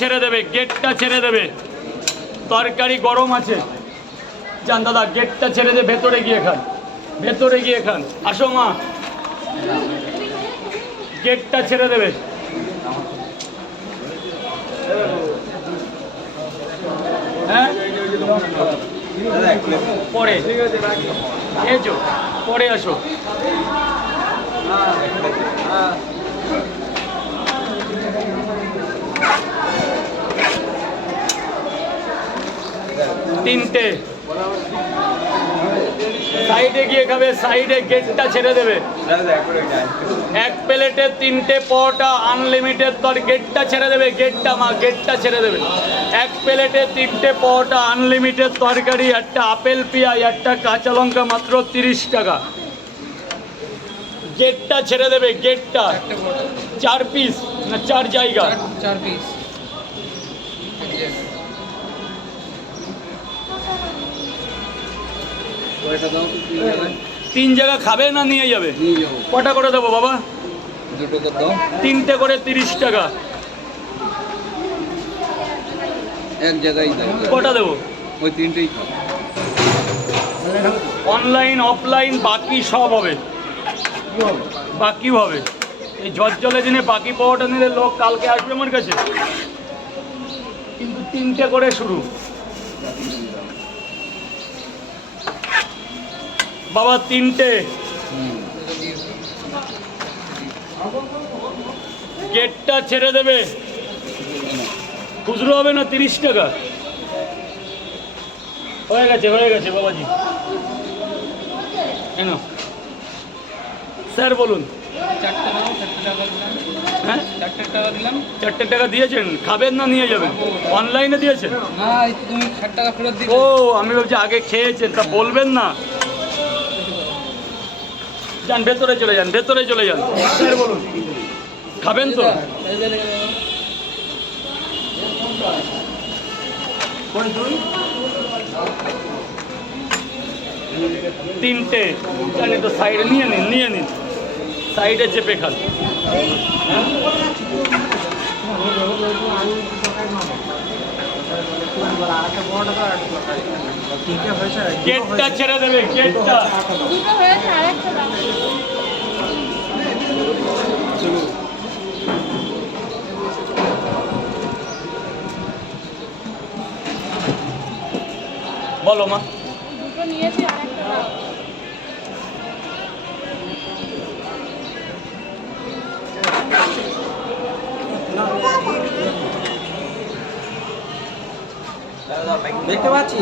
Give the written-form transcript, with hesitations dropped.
ছেড়ে দেবে, গেটটা ছেড়ে দেবে। তরকারি গরম আছে, যান দাদা, গেটটা ছেড়ে দে, ভেতরে গিয়ে খান, ভেতরে গিয়ে খান। আসো মা, গেটটা ছেড়ে দেবে। হ্যাঁ, পরে এসো, পরে আসো। তিনটে সাইডে গিয়ে খাবে, সাইডে, গেটটা ছেড়ে দেবে। এক প্লেটে 3টে পরোটা আনলিমিটেড, তোর গেটটা ছেড়ে দেবে, গেটটা মা, গেটটা ছেড়ে দেবে। এক প্লেটে 3টে পরোটা আনলিমিটেড, তরকারি, একটা আপেল পেঁয়াজ, একটা কাঁচা লঙ্কা, মাত্র 30 টাকা। গেটটা ছেড়ে দেবে, গেটটা। 4 পিস না 4 জায়গা? 4 পিস। 3 জায়গা খাবে না নিয়ে যাবে? কটা করে দেবো বাবা? 3টে করে 30 টাকা। এক জায়গায় কটা দেবো? ওই 3টেই। অনলাইন অফলাইন বাকি সব হবে, বাকি হবে। এই ঝড় দিনে বাকি পাওয়াটা নিলে লোক কালকে আসবে আমার কাছে, কিন্তু 3টে করে শুরু। বাবা 3টে, গেটটা ছেড়ে দেবে। খুচরো হবে না 30 টাকা? হয়ে গেছে, হয়ে গেছে বাবাজি। কেন স্যার বলুন? 4টে দাও, 4টে টাকা দিলাম। হ্যাঁ, 4টে টাকা দিলাম। 4টে টাকা দিয়েছেন, খাবেন না নিয়ে যাবেন? অনলাইনে দিয়েছেন? না, এই তো তুমি 60 টাকা ফেরত দিলে। ও, আমি ভাবছি আগে খেয়েছেন, তা বলবেন না। যান ভেতরে চলে যান, ভেতরে চলে যান। স্যার বলুন, খাবেন তো? তিনটে জানি তো, সাইডে নিয়ে নিন, নিয়ে নিন, সাইডে চেপে খান। গেটটা ছেড়ে দেবে, গেটটা। দুটো হয়েছে, আরেকটা দাও। বলো মা। দুটো নিয়েছি, আরেকটা দাও। দেখতে পাচ্ছি।